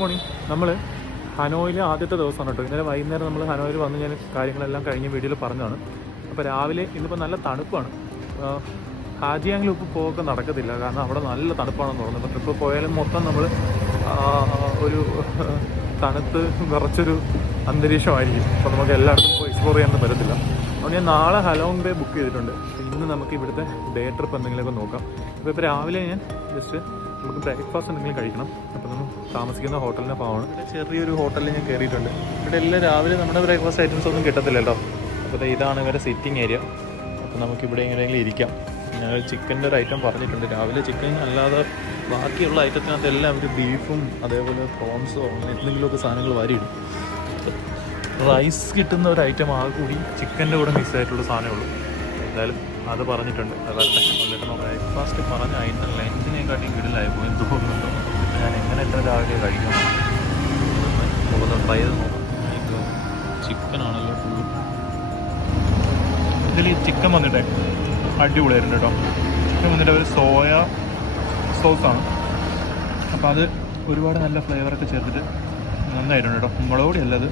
Morning. നമ്മൾ ഹനോയിലെ ആദ്യത്തെ ദിവസമാണ് കേട്ടോ. ഇന്നലെ വൈകുന്നേരം നമ്മൾ ഹനോയിൽ വന്ന് ഞാൻ കാര്യങ്ങളെല്ലാം കഴിഞ്ഞ വീഡിയോയിൽ പറഞ്ഞതാണ്. അപ്പോൾ രാവിലെ ഇന്നിപ്പോൾ നല്ല തണുപ്പാണ്. ഹാജിയാങ്ങിൽ ഇപ്പോൾ പോകൊക്കെ നടക്കത്തില്ല, കാരണം അവിടെ നല്ല തണുപ്പാണെന്ന് തോന്നുന്നത്. അപ്പോൾ ട്രിപ്പ് പോയാലും മൊത്തം നമ്മൾ ഒരു തണുത്ത് വിറച്ചൊരു അന്തരീക്ഷമായിരിക്കും. അപ്പോൾ നമുക്ക് എല്ലായിടത്തും പോയി എക്സ്പ്ലോർ ചെയ്യാനൊന്നും പറ്റത്തില്ല. അതുകൊണ്ട് ഞാൻ നാളെ ഹലോങ് ബേ ബുക്ക് ചെയ്തിട്ടുണ്ട്. ഇന്ന് നമുക്ക് ഇവിടുത്തെ ഡേ ട്രിപ്പ് എന്തെങ്കിലുമൊക്കെ നോക്കാം. ഇപ്പോൾ രാവിലെ ഞാൻ ജസ്റ്റ് നമുക്ക് ബ്രേക്ക്ഫാസ്റ്റ് എന്തെങ്കിലും കഴിക്കണം. അപ്പോൾ നമ്മൾ താമസിക്കുന്ന ഹോട്ടലിൻ്റെ ഭാഗമാണ്. ചെറിയൊരു ഹോട്ടലിൽ ഞാൻ കയറിയിട്ടുണ്ട്. ഇവിടെ എല്ലാം രാവിലെ നമ്മുടെ ബ്രേക്ക്ഫാസ്റ്റ് ഐറ്റംസ് ഒന്നും കിട്ടത്തില്ലല്ലോ. അപ്പോൾ ഇതാണ് ഇവരുടെ സിറ്റിംഗ് ഏരിയ. അപ്പോൾ നമുക്കിവിടെ എങ്ങനെയെങ്കിലും ഇരിക്കാം. ഞങ്ങൾ ചിക്കൻ്റെ ഒരു ഐറ്റം പറഞ്ഞിട്ടുണ്ട്. രാവിലെ ചിക്കൻ അല്ലാതെ ബാക്കിയുള്ള ഐറ്റത്തിനകത്തെല്ലാം അവർ ബീഫും അതേപോലെ പ്രോൺസോ അങ്ങനെ എന്തെങ്കിലുമൊക്കെ സാധനങ്ങൾ വാരിയിടും. റൈസ് കിട്ടുന്ന ഒരു ഐറ്റം ആകെ കൂടി ചിക്കൻ്റെ കൂടെ മിസ്സായിട്ടുള്ള സാധനമേ ഉള്ളൂ. എന്തായാലും അത് പറഞ്ഞിട്ടുണ്ട്. അതല്ലേ വന്നിട്ട് ബ്രേക്ക്ഫാസ്റ്റ് പറഞ്ഞ അതിൻ്റെ ലഞ്ചിനെക്കാട്ടിയും കിടലായി പോയി തോന്നുന്നുണ്ടോ. ഞാൻ എങ്ങനെ എത്ര രാവിലെ കഴിക്കണം ഒന്ന് ട്രൈ ചെയ്ത് നോക്കാം. ഇത് ചിക്കനാണല്ലോ ഫുള്ള്. ഇതിൽ ഈ ചിക്കൻ വന്നിട്ടേ അടിപൊളിയായിരുന്നു കേട്ടോ. ചിക്കൻ വന്നിട്ട് ഒരു സോയ സോസാണ്. അപ്പോൾ അത് ഒരുപാട് നല്ല ഫ്ലേവറൊക്കെ ചേർത്തിട്ട് നന്നായിട്ടുണ്ട് കേട്ടോ. മുളക് പൊടി അല്ലത്,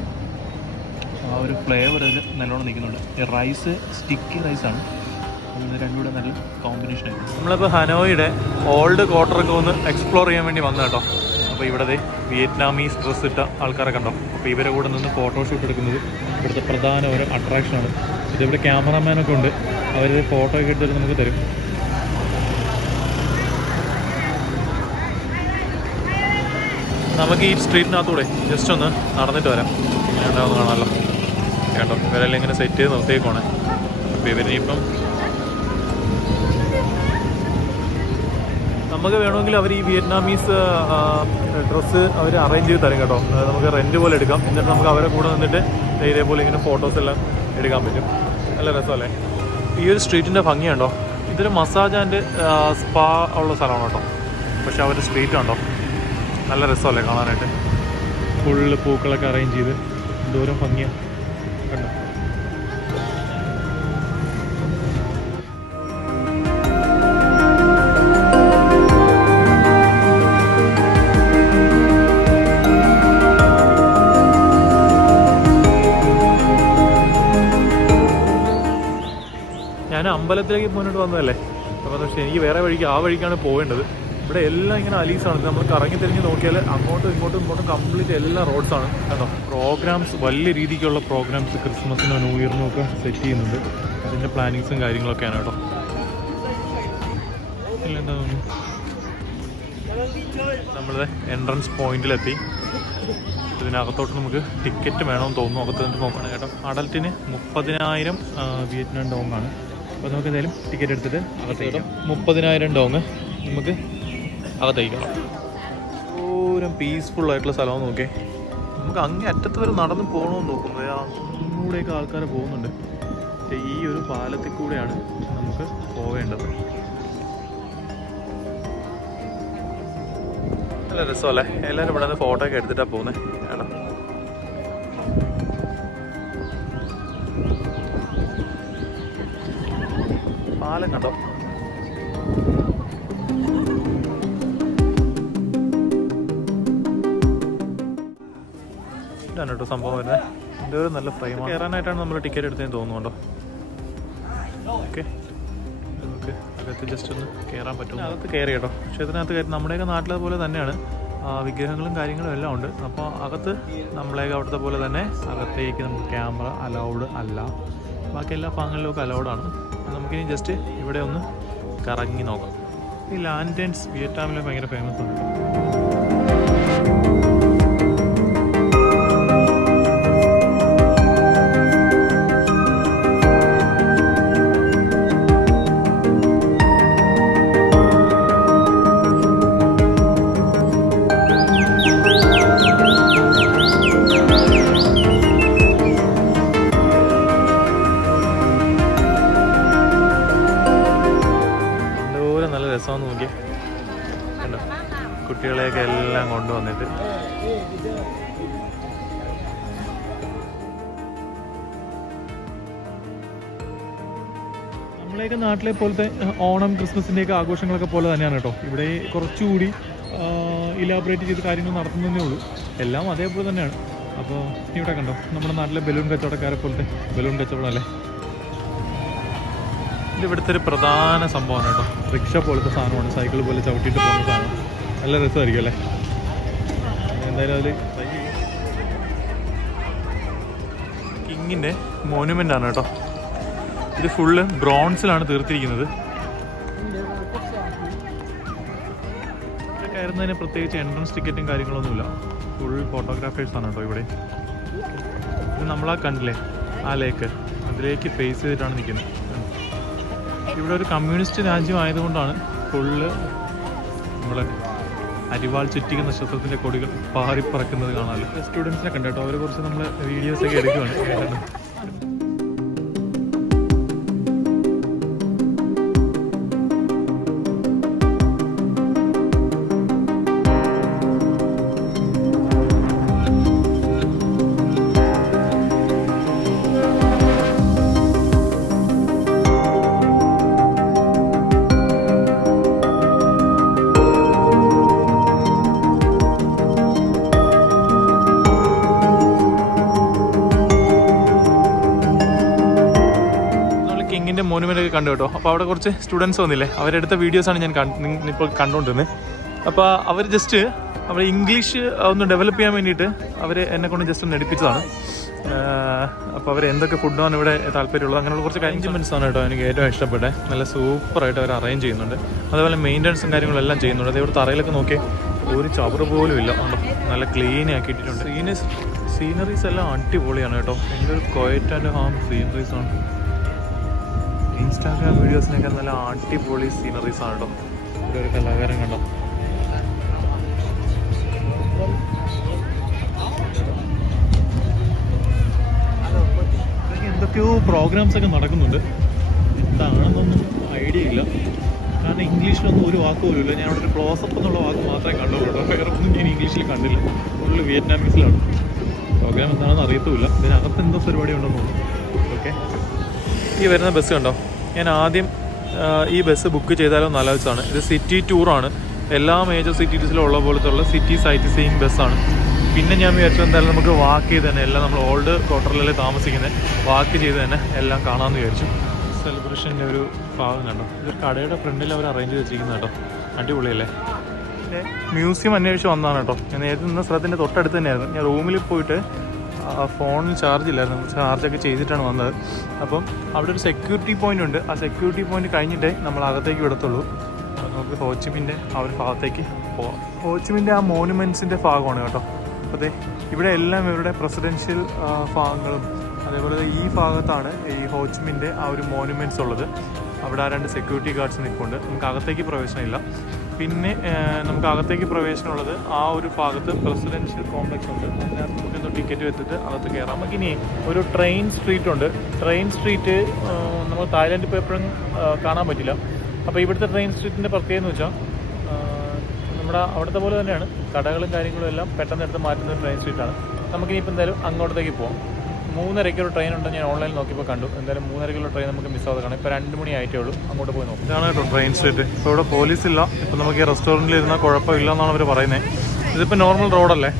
ആ ഒരു ഫ്ലേവർ അതിൽ നല്ലോണം നിൽക്കുന്നുണ്ട്. ഈ റൈസ് സ്റ്റിക്കി റൈസാണ്. രണ്ടും കൂടെ നല്ല കോമ്പിനേഷൻ ആയിരുന്നു. നമ്മളിപ്പോൾ ഹനോയിയുടെ ഓൾഡ് ക്വാർട്ടറൊക്കെ ഒന്ന് എക്സ്പ്ലോർ ചെയ്യാൻ വേണ്ടി വന്നത് കേട്ടോ. അപ്പോൾ ഇവിടെ വിയറ്റ്നാമീസ് ഡ്രസ്സ് ഇട്ട ആൾക്കാരൊക്കെ ഉണ്ടോ. അപ്പോൾ ഇവരെ കൂടെ നിന്ന് ഫോട്ടോഷൂട്ട് എടുക്കുന്നത് ഇവിടുത്തെ പ്രധാന ഒരു അട്രാക്ഷനാണ്. ഇതിവിടെ ക്യാമറാമാനൊക്കെ ഉണ്ട്. അവർ ഫോട്ടോ ഒക്കെ എടുത്തിട്ട് നമുക്ക് തരും. നമുക്ക് ഈ സ്ട്രീറ്റിനകത്തൂടെ ജസ്റ്റ് ഒന്ന് നടന്നിട്ട് വരാം. ഇങ്ങനെ ഉണ്ടാവുന്ന കാണാമല്ലോ. കേട്ടോ ഇവരെല്ലാം ഇങ്ങനെ സെറ്റ് ചെയ്ത് നിർത്തിയേക്കുവാണ്. അപ്പോൾ ഇവരിനിപ്പം നമുക്ക് വേണമെങ്കിൽ അവർ ഈ വിയറ്റ്നാമീസ് ഡ്രസ്സ് അവർ അറേഞ്ച് ചെയ്ത് തരും കേട്ടോ. നമുക്ക് റെൻറ്റ് പോലെ എടുക്കാം. എന്നിട്ട് നമുക്ക് അവരെ കൂടെ നിന്നിട്ട് ഇതേപോലെ ഇങ്ങനെ ഫോട്ടോസ് എല്ലാം എടുക്കാൻ പറ്റും. നല്ല രസമല്ലേ. ഈ ഒരു സ്ട്രീറ്റിൻ്റെ ഭംഗിയുണ്ടോ. ഇതൊരു മസാജ് ആൻഡ് സ്പാ ഉള്ള സ്ഥലമാണ് കേട്ടോ. പക്ഷെ അവരുടെ സ്ട്രീറ്റ് ഉണ്ടോ നല്ല രസമല്ലേ കാണാനായിട്ട്. ഫുള്ള് പൂക്കളൊക്കെ അറേഞ്ച് ചെയ്ത് എന്തോരം ഭംഗിയാണ് കണ്ടോ. ഞാൻ അമ്പലത്തിലേക്ക് മുന്നോട്ട് വന്നതല്ലേ. അപ്പോൾ പക്ഷേ എനിക്ക് വേറെ വഴിക്ക് ആ വഴിക്കാണ് പോകേണ്ടത്. ഇവിടെ എല്ലാം ഇങ്ങനെ അലീസാണ്. നമ്മൾ കറങ്ങി തിരിഞ്ഞ് നോക്കിയാൽ അങ്ങോട്ടും ഇങ്ങോട്ടും കംപ്ലീറ്റ് എല്ലാ റോഡ്സാണ് കേട്ടോ. പ്രോഗ്രാംസ് വലിയ രീതിക്കുള്ള പ്രോഗ്രാംസ് ക്രിസ്മസിനോ ന്യൂ ഇയറിനോ ഒക്കെ സെറ്റ് ചെയ്യുന്നുണ്ട്. അതിൻ്റെ പ്ലാനിങ്സും കാര്യങ്ങളൊക്കെയാണ് കേട്ടോ. ഇല്ലെന്താ നമ്മൾ എൻട്രൻസ് പോയിന്റിലെത്തി. ഇതിനകത്തോട്ട് നമുക്ക് ടിക്കറ്റ് വേണമെന്ന് തോന്നുന്നു. അകത്ത് നിന്ന് നോക്കണം കേട്ടോ. അഡൽറ്റിന് 30,000 വിയറ്റ്നാം ഡോങ് ആണ്. അപ്പോൾ നമുക്ക് എന്തായാലും ടിക്കറ്റ് എടുത്തിട്ട് അകത്തേക്കാം. 30,000 ഡോങ് നമുക്ക് അകത്തേക്കണം. ദൂരം പീസ്ഫുൾ ആയിട്ടുള്ള സ്ഥലമെന്ന് നോക്കിയേ. നമുക്ക് അങ്ങേ അറ്റത്ത് വരെ നടന്ന് പോകണമെന്ന് നോക്കുന്നത്. അങ്ങൂടെയൊക്കെ ആൾക്കാർ പോകുന്നുണ്ട്. ഈ ഒരു പാലത്തിൽ കൂടെയാണ് നമുക്ക് പോവേണ്ടത്. നല്ല രസമല്ലേ. എല്ലാവരും ഇവിടെ നിന്ന് ഫോട്ടോ ഒക്കെ എടുത്തിട്ടാണ് പോകുന്നത് കേട്ടോ. പാലം കണ്ടോ. ഇതാണ് കേട്ടോ സംഭവം വരുന്നത്. എൻ്റെ ഒരു നല്ല ഫ്രെയിമാണ്. കയറാനായിട്ടാണ് നമ്മൾ ടിക്കറ്റ് എടുത്തതെന്ന് തോന്നുന്നുണ്ടോ. ഓക്കെ നമുക്ക് അകത്ത് ജസ്റ്റ് ഒന്ന് കയറാൻ പറ്റും. അകത്ത് കയറി കേട്ടോ. പക്ഷേ ഇതിനകത്ത് കയറി നമ്മുടെയൊക്കെ നാട്ടിലെ പോലെ തന്നെയാണ്. വിഗ്രഹങ്ങളും കാര്യങ്ങളും എല്ലാം ഉണ്ട്. അപ്പോൾ അകത്ത് നമ്മളെയൊക്കെ അവിടുത്തെ പോലെ തന്നെ അകത്തേക്ക് നമുക്ക് ക്യാമറ അലൗഡ് അല്ല. ബാക്കി എല്ലാ ഭാഗങ്ങളിലും ഒക്കെ അലൗഡാണ്. നമുക്കിനി ജസ്റ്റ് ഇവിടെ ഒന്ന് കറങ്ങി നോക്കാം. ഈ ലാൻറ്റേൺസ് വിയറ്റ്നാമിൽ ഭയങ്കര ഫേമസ് ആണ്. രസമെന്ന് നോക്കി കണ്ടോ. കുട്ടികളെയൊക്കെ എല്ലാം കൊണ്ടുവന്നിട്ട് നമ്മളെയൊക്കെ നാട്ടിലെ പോലത്തെ ഓണം ക്രിസ്മസിൻ്റെയൊക്കെ ആഘോഷങ്ങളൊക്കെ പോലെ തന്നെയാണ് കേട്ടോ. ഇവിടെ കുറച്ചുകൂടി ഇലാബറേറ്റ് ചെയ്ത് കാര്യങ്ങൾ നടത്തുന്നതേ ഉള്ളൂ. എല്ലാം അതേപോലെ തന്നെയാണ്. അപ്പോൾ ഇവിടെ കണ്ടോ നമ്മുടെ നാട്ടിലെ ബലൂൺ കച്ചവടക്കാരെ പോലത്തെ ബലൂൺ കച്ചവടം അല്ലേ. ഇത് ഇവിടുത്തെ ഒരു പ്രധാന സംഭവമാണ് കേട്ടോ. റിക്ഷ പോലത്തെ സാധനമാണ്, സൈക്കിൾ പോലെ ചവിട്ടിയിട്ട് പോകുന്ന സാധനം. നല്ല രസമായിരിക്കും അല്ലേ. എന്തായാലും അതിൽ കിങ്ങിൻ്റെ മോനുമെൻ്റ് ആണ് കേട്ടോ. ഇത് ഫുള്ള് ബ്രോൺസിലാണ് തീർത്തിരിക്കുന്നത്. കയറുന്നതിന് പ്രത്യേകിച്ച് എൻട്രൻസ് ടിക്കറ്റും കാര്യങ്ങളൊന്നുമില്ല. ഫുൾ ഫോട്ടോഗ്രാഫേഴ്സാണ് കേട്ടോ ഇവിടെ. ഇത് നമ്മളാ കണ്ടില്ലേ ആ ലേക്ക്, അതിലേക്ക് ഫേസ് ചെയ്തിട്ടാണ് നിൽക്കുന്നത്. ഇവിടെ ഒരു കമ്മ്യൂണിസ്റ്റ് രാജ്യമായതുകൊണ്ടാണ് ഫുള്ള് നമ്മൾ അരിവാൾ ചുറ്റിക നക്ഷത്രത്തിൻ്റെ കൊടികൾ പാറിപ്പറക്കുന്നത് കാണാമല്ലോ. സ്റ്റുഡൻസിനെ കണ്ടു കേട്ടോ. അവരെ കുറിച്ച് നമ്മൾ വീഡിയോസൊക്കെ എടുക്കുകയാണ്. മോനുമെൻ്റ് ഒക്കെ കണ്ടു കേട്ടോ. അപ്പോൾ അവിടെ കുറച്ച് സ്റ്റുഡൻസ് വന്നില്ലേ, അവരെടുത്ത വീഡിയോസാണ് ഞാൻ ഇപ്പോൾ കണ്ടുകൊണ്ടിരുന്നത്. അപ്പോൾ അവർ ജസ്റ്റ് അവർ ഇംഗ്ലീഷ് ഒന്ന് ഡെവലപ്പ് ചെയ്യാൻ വേണ്ടിയിട്ട് അവർ എന്നെ കൊണ്ട് ജസ്റ്റ് ഒന്ന് എടുപ്പിച്ചതാണ്. അപ്പോൾ അവർ എന്തൊക്കെ ഫുഡാണ് ഇവിടെ താല്പര്യമുള്ളത് അങ്ങനെയുള്ള കുറച്ച് അറേഞ്ച്മെൻറ്റ്സ് ആണ് കേട്ടോ എനിക്ക് ഏറ്റവും ഇഷ്ടപ്പെട്ടത്. നല്ല സൂപ്പറായിട്ട് അവർ അറേഞ്ച് ചെയ്യുന്നുണ്ട്. അതുപോലെ മെയിൻ്റനൻസും കാര്യങ്ങളെല്ലാം ചെയ്യുന്നുണ്ട്. അതേ ഇവിടെ തറയിലൊക്കെ നോക്കി ഒരു ചവറ് പോലും ഇല്ല, ഉണ്ടോ, നല്ല ക്ലീൻ ആക്കിയിട്ടുണ്ട്. സീനറീസ് എല്ലാം അടിപൊളിയാണ് കേട്ടോ. എന്തൊരു ക്വയറ്റ് ആൻഡ് ഹാം സീനറീസാണ്. ഇൻസ്റ്റാഗ്രാം വീഡിയോസിനൊക്കെ നല്ല അടിപൊളി സീനറീസ് ആണ് കേട്ടോ. ഇവിടെ ഒരു കലാകാരൻ കണ്ടോ. എന്തൊക്കെയോ പ്രോഗ്രാംസ് ഒക്കെ നടക്കുന്നുണ്ട്. എന്താണെന്നൊന്നും ഐഡിയ ഇല്ല. കാരണം ഇംഗ്ലീഷിലൊന്നും ഒരു വാക്ക് പോലും ഇല്ല. ഞാൻ അവിടെ ഒരു ക്ലോസപ്പ് എന്നുള്ള വാക്ക് മാത്രമേ കണ്ടുള്ളൂ കേട്ടോ. വേറെ ഒന്നും ഞാൻ ഇംഗ്ലീഷിൽ കണ്ടില്ല. ഫുള്ള് വിയറ്റ്നാമീസിലാണ്. പ്രോഗ്രാം എന്താണെന്ന് അറിയത്തുമില്ല. ഇതിനകത്ത് എന്തോ പരിപാടി ഉണ്ടെന്ന് തോന്നുന്നു. ഓക്കെ, ഈ വരുന്ന ബസ് കണ്ടോ. ഞാൻ ആദ്യം ഈ ബസ് ബുക്ക് ചെയ്താലോ എന്ന് ആലോചിച്ചാണ്. ഇത് സിറ്റി ടൂറാണ്. എല്ലാ മേജർ സിറ്റീസിലും ഉള്ള പോലത്തുള്ള സിറ്റി സൈറ്റ് സീയിങ് ബസ്സാണ്. പിന്നെ ഞാൻ വിചാരിച്ചു എന്തായാലും നമുക്ക് വാക്ക് ചെയ്ത് തന്നെ എല്ലാം, നമ്മൾ ഓൾഡ് ക്വാർട്ടറിലല്ലേ താമസിക്കുന്നത്, വാക്ക് ചെയ്ത് തന്നെ എല്ലാം കാണാമെന്ന് വിചാരിച്ചു. സെലിബ്രേഷൻ്റെ ഒരു ഭാഗം കണ്ടോ. ഇതൊരു കടയുടെ ഫ്രണ്ടിൽ അവർ അറേഞ്ച് ചെയ്ത് വെച്ചിരിക്കുന്നത് കേട്ടോ. അടിപൊളിയല്ലേ. മ്യൂസിയം അന്വേഷിച്ച് വന്നതാണ് കേട്ടോ. ഞാൻ നേരത്തെ നിന്ന സ്ഥലത്തിൻ്റെ തൊട്ടടുത്ത് തന്നെയായിരുന്നു. ഞാൻ റൂമിൽ പോയിട്ട് ഫോണിൽ ചാർജ് ഇല്ലായിരുന്നു, ചാർജൊക്കെ ചെയ്തിട്ടാണ് വന്നത്. അപ്പം അവിടെ ഒരു സെക്യൂരിറ്റി പോയിൻ്റ് ഉണ്ട്. ആ സെക്യൂരിറ്റി പോയിൻ്റ് കഴിഞ്ഞിട്ടേ നമ്മൾ അകത്തേക്ക് വിടത്തുള്ളൂ. നമുക്ക് ഹോച്ചിമിൻ്റെ ആ ഒരു ഭാഗത്തേക്ക് പോകാം. ഹോച്ചിമിൻ്റെ ആ മോണുമെൻറ്റ്സിൻ്റെ ഭാഗമാണ് കേട്ടോ. അപ്പോൾ ഇവിടെ എല്ലാം ഇവരുടെ പ്രസിഡൻഷ്യൽ ഭാഗങ്ങളും, അതേപോലെ ഈ ഭാഗത്താണ് ഈ ഹോച്ചിമിൻ്റെ ആ ഒരു മോണുമെൻറ്റ്സ് ഉള്ളത്. അവിടെ ആ 2 സെക്യൂരിറ്റി ഗാർഡ്സ് നിൽപ്പുണ്ട്. നമുക്ക് അകത്തേക്ക് പ്രവേശനമില്ല. പിന്നെ നമുക്ക് അകത്തേക്ക് പ്രവേശനമുള്ളത് ആ ഒരു ഭാഗത്ത് പ്രസിഡൻഷ്യൽ കോംപ്ലക്സ് ഉണ്ട്. അതിനകത്ത് നമുക്ക് എന്തോ ടിക്കറ്റ് വെച്ചിട്ട് അകത്ത് കയറാം. നമുക്ക് ഇനി ഒരു ട്രെയിൻ സ്ട്രീറ്റ് ഉണ്ട്. ട്രെയിൻ സ്ട്രീറ്റ് നമ്മൾ തായ്ലൻഡ് പോയപ്പോഴും കാണാൻ പറ്റില്ല. അപ്പോൾ ഇവിടുത്തെ ട്രെയിൻ സ്ട്രീറ്റിൻ്റെ പ്രത്യേകത എന്ന് വെച്ചാൽ നമ്മുടെ അവിടുത്തെ പോലെ തന്നെയാണ്. കടകളും കാര്യങ്ങളും എല്ലാം പെട്ടെന്ന് എടുത്ത് മാറ്റുന്ന ട്രെയിൻ സ്ട്രീറ്റാണ്. നമുക്കിനിയിപ്പോൾ എന്തായാലും അങ്ങോട്ടേക്ക് പോകാം. 3:30 ട്രെയിൻ ഉണ്ടെന്ന് ഞാൻ ഓൺലൈനിൽ നോക്കിയപ്പോൾ കണ്ടു. എന്തായാലും 3:30 ട്രെയിൻ നമുക്ക് മിസ്സാവാതെ കാണാം. ഇപ്പോൾ 2 മണി ആയിട്ടേ ഉള്ളൂ. അങ്ങോട്ട് പോയി നോക്കാം. ഇതാണ് കേട്ടോ ട്രെയിൻ സ്ട്രീറ്റ്. ഇപ്പോൾ ഇവിടെ പോലീസില്ല. ഇപ്പോൾ നമുക്ക് ഈ റെസ്റ്റോറൻറ്റിൽ ഇരുന്നാൽ കുഴപ്പമില്ല എന്നാണ് അവർ പറയുന്നത്. ഇതിപ്പോൾ നോർമൽ റോഡല്ലേ,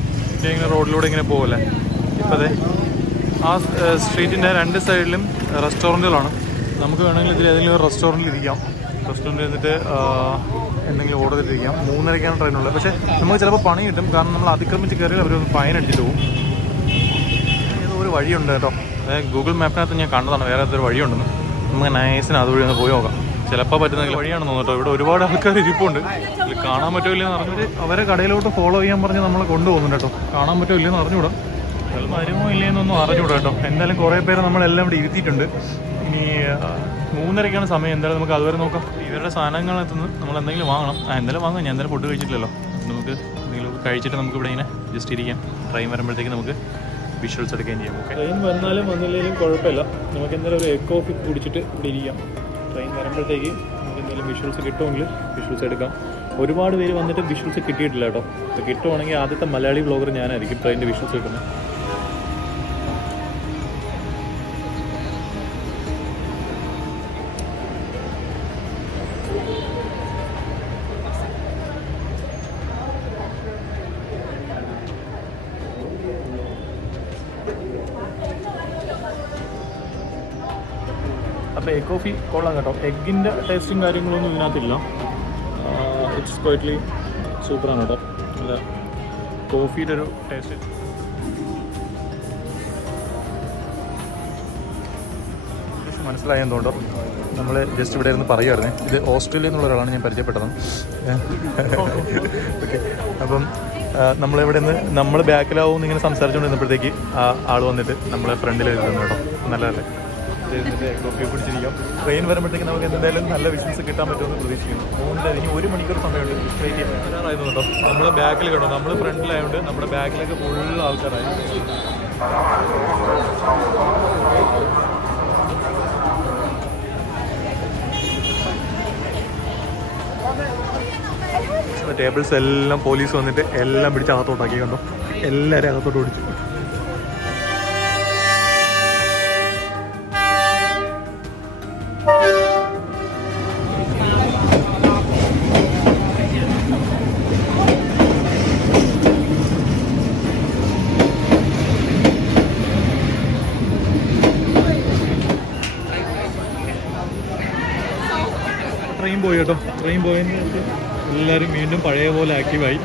ഇങ്ങനെ റോഡിലൂടെ ഇങ്ങനെ പോകുമല്ലേ. ഇപ്പോൾ അതെ ആ സ്ട്രീറ്റിൻ്റെ 2 സൈഡിലും റെസ്റ്റോറൻറ്റുകളാണ്. നമുക്ക് വേണമെങ്കിൽ ഇതിൽ ഏതെങ്കിലും ഒരു റെസ്റ്റോറൻറ്റിൽ ഇരിക്കാം. റെസ്റ്റോറൻറ്റിൽ ഇരുന്നിട്ട് എന്തെങ്കിലും ഓർഡർ ചെയ്തിരിക്കാം. 3:30 ട്രെയിനുള്ളത്. പക്ഷേ നമുക്ക് ചിലപ്പോൾ പണി കിട്ടും. കാരണം നമ്മൾ അതിക്രമിച്ച് കയറി അവരൊന്ന് ഫൈൻ അടിച്ചിട്ട് പോകും. ഒരു വഴിയുണ്ട് കേട്ടോ. അതായത് ഗൂഗിൾ മാപ്പിനകത്ത് ഞാൻ കണ്ടതാണ് വേറെ ഒരു വഴിയുണ്ടെന്ന്. നമുക്ക് നൈസിന് അതുവഴി ഒന്ന് പോയി നോക്കാം. ചിലപ്പോൾ പറ്റുന്ന വഴിയാണെന്ന് തോന്നുന്നു കേട്ടോ. ഇവിടെ ഒരുപാട് ആൾക്കാർ ഇരിപ്പുണ്ട്. ഇതിൽ കാണാൻ പറ്റുമില്ലെന്ന് പറഞ്ഞിട്ട് അവരെ കടയിലോട്ട് ഫോളോ ചെയ്യാൻ പറഞ്ഞ് നമ്മളെ കൊണ്ടുപോകുന്നുണ്ട് കേട്ടോ. കാണാൻ പറ്റുമോ ഇല്ലെന്ന് അറിഞ്ഞുകൂടാ. ചിലപ്പോൾ വരുമോ ഇല്ലെന്നൊന്നും അറിഞ്ഞുകൂടാ കേട്ടോ. എന്തായാലും കുറേ പേര് നമ്മളെല്ലാം ഇവിടെ ഇരുത്തിയിട്ടുണ്ട്. ഇനി 3:30 സമയം. എന്തായാലും നമുക്ക് അതുവരെ നോക്കാം. ഇവരുടെ സാധനങ്ങളെത്തുന്നത് നമ്മൾ എന്തെങ്കിലും വാങ്ങണം. എന്തായാലും വാങ്ങാം. ഞാൻ എന്തായാലും ഫുഡ് കഴിച്ചിട്ടില്ലല്ലോ. നമുക്ക് എന്തെങ്കിലും കഴിച്ചിട്ട് നമുക്ക് ഇവിടെ ഇങ്ങനെ ജസ്റ്റ് ഇരിക്കാം. ട്രെയിൻ വരുമ്പോഴത്തേക്ക് നമുക്ക് വിഷ്വൽസ് എടുക്കുകയും ചെയ്യാം. ഓക്കെ, ട്രെയിൻ വന്നാലും വന്നില്ലെങ്കിലും കുഴപ്പമില്ല. നമുക്ക് എന്തായാലും ഒരു എഗ് കോഫി കുടിച്ചിട്ട് ഇവിടെ ഇരിക്കാം. ട്രെയിൻ വരുമ്പോഴത്തേക്ക് നമുക്ക് എന്തെങ്കിലും വിഷ്വൽസ് കിട്ടുമെങ്കിൽ വിഷ്വൽസ് എടുക്കാം. ഒരുപാട് പേര് വന്നിട്ട് വിഷ്വൽസ് കിട്ടിയിട്ടില്ല കേട്ടോ. അപ്പോൾ കിട്ടുവാണെങ്കിൽ ആദ്യത്തെ മലയാളി വ്ളോഗർ ഞാനായിരിക്കും ട്രെയിനിൻ്റെ വിഷ്വൽസ് കിട്ടുന്നത്. അപ്പോൾ എഗ് കോഫി കൊള്ളാം കേട്ടോ. എഗ്ഗിൻ്റെ ടേസ്റ്റും കാര്യങ്ങളൊന്നും ഇതിനകത്തില്ല. ഇറ്റ്സ് ക്വൈറ്റ്ലി സൂപ്പറാണ് കേട്ടോ. നല്ല കോഫിയുടെ ഒരു ടേസ്റ്റ്. മനസ്സിലായെന്ന് തോന്നുന്നു. നമ്മൾ ജസ്റ്റ് ഇവിടെ ഇരുന്ന് പറയുമായിരുന്നേ. ഇത് ഓസ്ട്രേലിയയിൽ നിന്നുള്ള ഒരാളാണ് ഞാൻ പരിചയപ്പെട്ടത്. ഓക്കെ, അപ്പം നമ്മളിവിടെ നിന്ന് നമ്മൾ ബാക്കിലാവും ഇങ്ങനെ സംസാരിച്ചുകൊണ്ടിരുന്നപ്പോഴത്തേക്ക് ആ ആൾ വന്നിട്ട് നമ്മളെ ഫ്രണ്ടിൽ ഇരുന്നു കേട്ടോ. നല്ലതല്ലേ കോഫി പിടിച്ചിരിക്കാം. ട്രെയിൻ വരുമ്പോഴത്തേക്ക് നമുക്ക് എന്തായാലും നല്ല വിഷ്വൽസ് കിട്ടാൻ പറ്റുമെന്ന് പ്രതീക്ഷിക്കുന്നു. ഇനി 1 മണിക്കൂർ സമയമുണ്ട് വെയിറ്റ് ചെയ്യാൻ. വരാറായിരുന്നു കേട്ടോ. നമ്മൾ ബാക്കിൽ കേട്ടോ, നമ്മൾ ഫ്രണ്ടിലായതുകൊണ്ട് നമ്മുടെ ബാക്കിലേക്ക് ഫുൾ ആൾക്കാരായി. ടേബിൾസ് എല്ലാം പോലീസ് വന്നിട്ട് എല്ലാം പിടിച്ച് അകത്തോട്ടാക്കി കണ്ടോ. എല്ലാവരും അകത്തോട്ട് ഓടിച്ചു. ട്രെയിൻ പോയി കേട്ടോ. ട്രെയിൻ പോയതിന് എല്ലാവരും വീണ്ടും പഴയ പോലെ ആക്റ്റീവായി.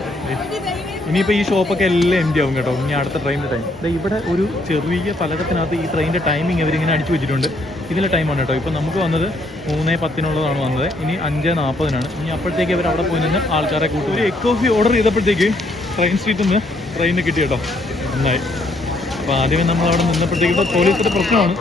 ഇനിയിപ്പോൾ ഈ ഷോപ്പൊക്കെ എല്ലാം എംറ്റി ആവും കേട്ടോ. ഇനി അടുത്ത ട്രെയിനിൻ്റെ ടൈം ഇവിടെ ഒരു ചെറിയ ഫലകത്തിനകത്ത് ഈ ട്രെയിനിൻ്റെ ടൈമിങ് അവരിങ്ങനെ അടിച്ചു വെച്ചിട്ടുണ്ട്. ഇതിലെ ടൈമാണ് കേട്ടോ. ഇപ്പം നമുക്ക് വന്നത് 3:10 വന്നത്. ഇനി 5:40. ഇനി അപ്പോഴത്തേക്ക് അവർ അവിടെ പോയി നിന്ന് ആൾക്കാരെ കൂട്ടും. ഒരു എഗ് കോഫി ഓർഡർ ചെയ്തപ്പോഴത്തേക്ക് ട്രെയിൻ സ്ട്രീറ്റിൽ നിന്ന് ട്രെയിനിന് കിട്ടി കേട്ടോ. നന്നായി. അപ്പോൾ ആദ്യമേ നമ്മൾ അവിടെ നിന്നപ്പോഴത്തേക്ക് ഇപ്പോൾ പോലീസിൻ്റെ പ്രശ്നമാണ്.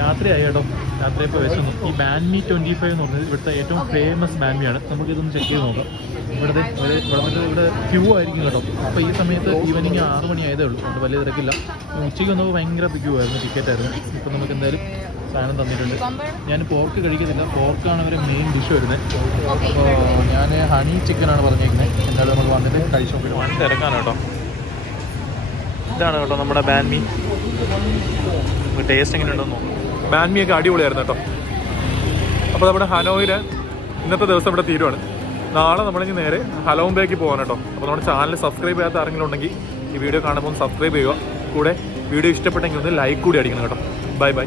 രാത്രിയായി കേട്ടോ. രാത്രി ഇപ്പോൾ വെച്ചൊന്നും ഈ ബാൻമി 25 എന്ന് പറഞ്ഞത് ഇവിടുത്തെ ഏറ്റവും ഫേമസ് ബാൻമിയാണ്. നമുക്കിതൊന്ന് ചെക്ക് ചെയ്ത് നോക്കാം. ഇവിടെ ക്യൂ ആയിരിക്കും കേട്ടോ. അപ്പോൾ ഈ സമയത്ത് ഈവനിങ് 6 മണി ആയതേ ഉള്ളൂ. അത് വലിയ തിരക്കില്ല. ഉച്ചയ്ക്ക് വന്നപ്പോൾ ഭയങ്കര ക്യൂ ആയിരുന്നു, ടിക്കറ്റായിരുന്നു. ഇപ്പോൾ നമുക്ക് എന്തായാലും സാധനം തന്നിട്ടുണ്ട്. ഞാൻ പോർക്ക് കഴിക്കത്തില്ല. പോർക്കാണ് അവരെ മെയിൻ ഡിഷ് വരുന്നത്. അപ്പോൾ ഞാൻ ഹണി ചിക്കനാണ് പറഞ്ഞേക്കുന്നത്. എന്തായാലും നമ്മൾ വന്നിട്ട് കഴിച്ചു നോക്കി. വൺ തിരക്കാണ് കേട്ടോ. ഇതാണ് കേട്ടോ നമ്മുടെ ബാൻമി. ടേസ്റ്റ് എങ്ങനെ ഉണ്ടെന്ന് നോക്കാം. ബാൻമിയൊക്കെ അടിപൊളിയായിരുന്നു കേട്ടോ. അപ്പോൾ നമ്മുടെ ഹനോയിൽ ഇന്നത്തെ ദിവസം ഇവിടെ തീരുവാണ്. നാളെ നമ്മളിനി നേരെ ഹലോംബേക്ക് പോകാൻ കേട്ടോ. അപ്പോൾ നമ്മുടെ ചാനൽ സബ്സ്ക്രൈബ് ചെയ്യാത്ത ആരെങ്കിലും ഉണ്ടെങ്കിൽ ഈ വീഡിയോ കാണുമ്പോൾ ഒന്ന് സബ്സ്ക്രൈബ് ചെയ്യുക. കൂടെ വീഡിയോ ഇഷ്ടപ്പെട്ടെങ്കിൽ ഒന്ന് ലൈക്ക് കൂടി അടിക്കണം കേട്ടോ. Bye bye.